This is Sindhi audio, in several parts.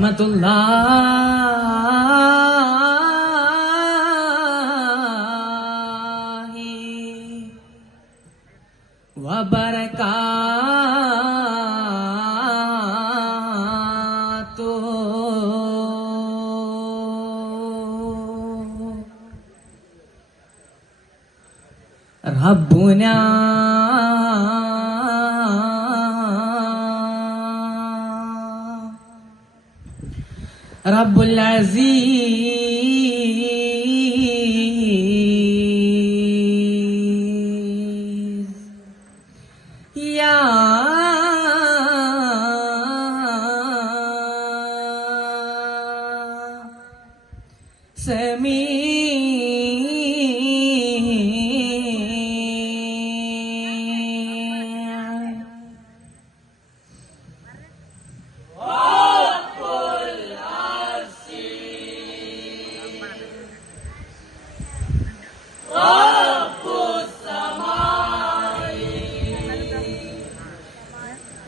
मत वबरका तो रबु رب العزيز يا سميع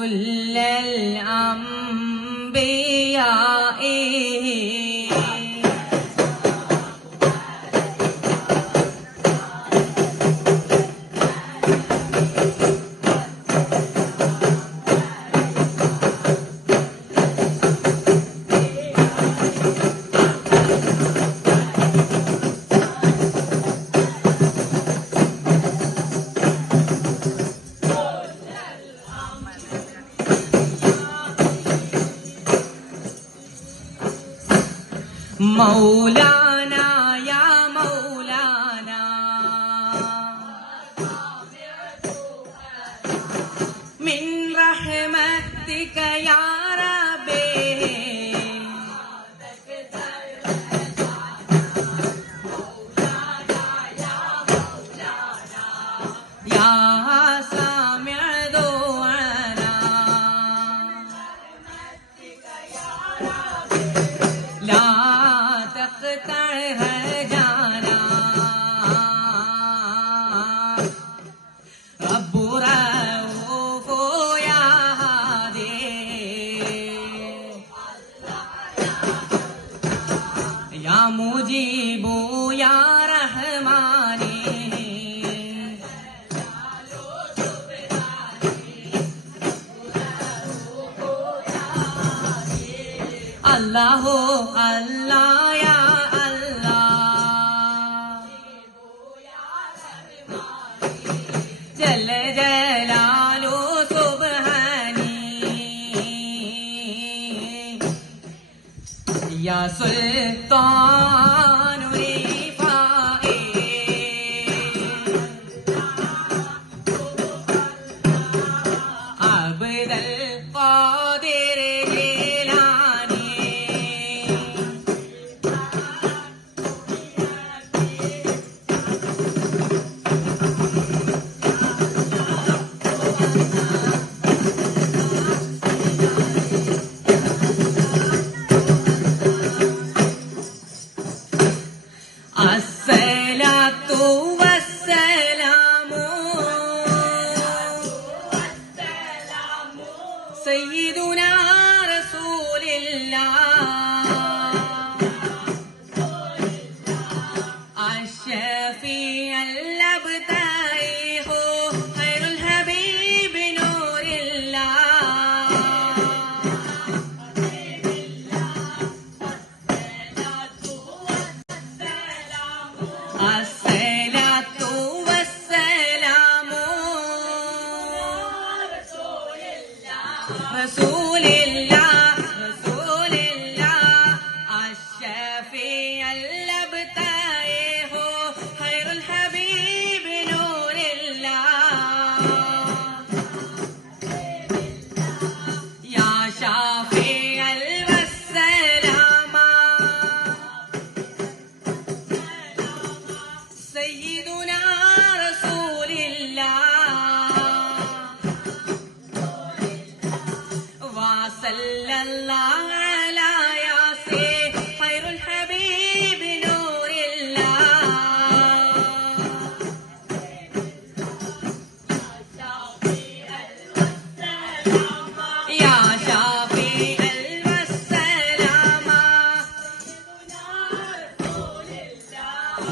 كل الأنبياء. मुजीबू या रहमानी। अल्लाह हो अल्लाह। رسول الله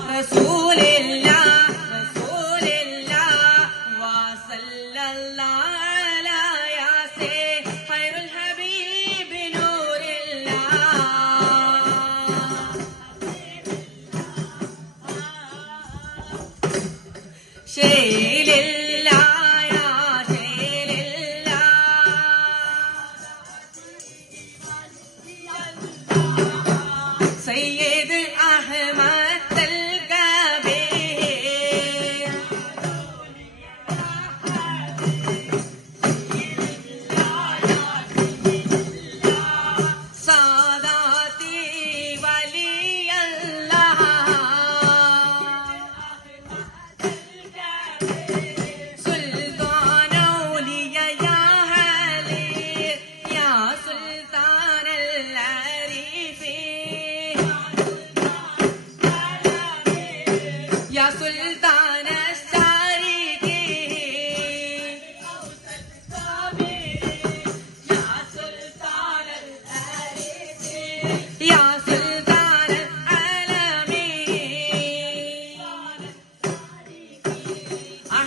رسول الله.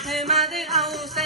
أحمد أوس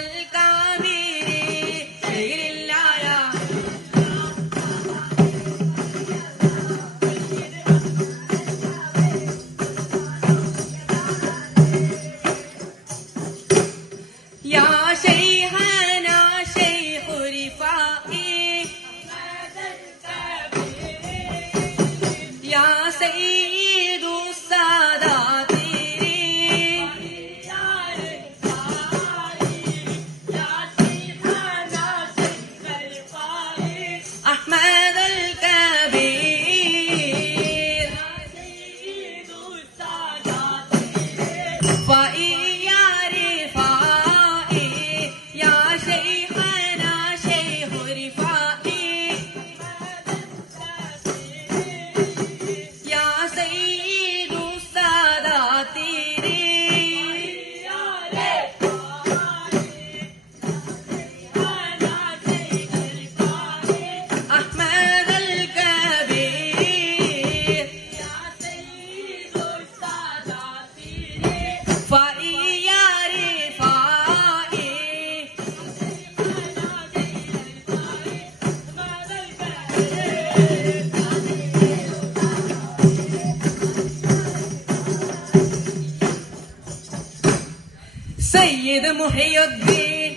محي الدين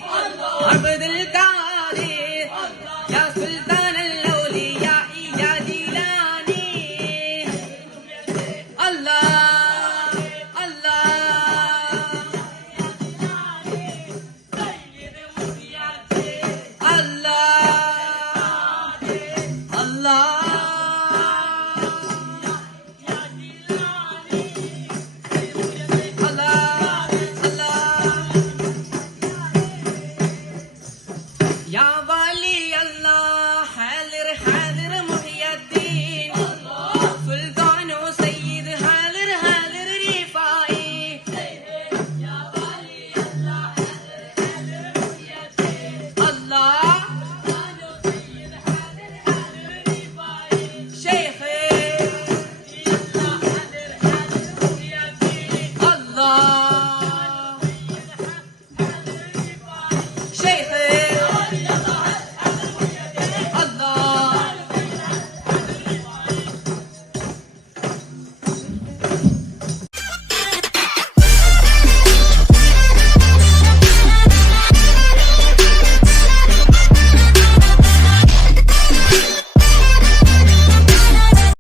عبد القادر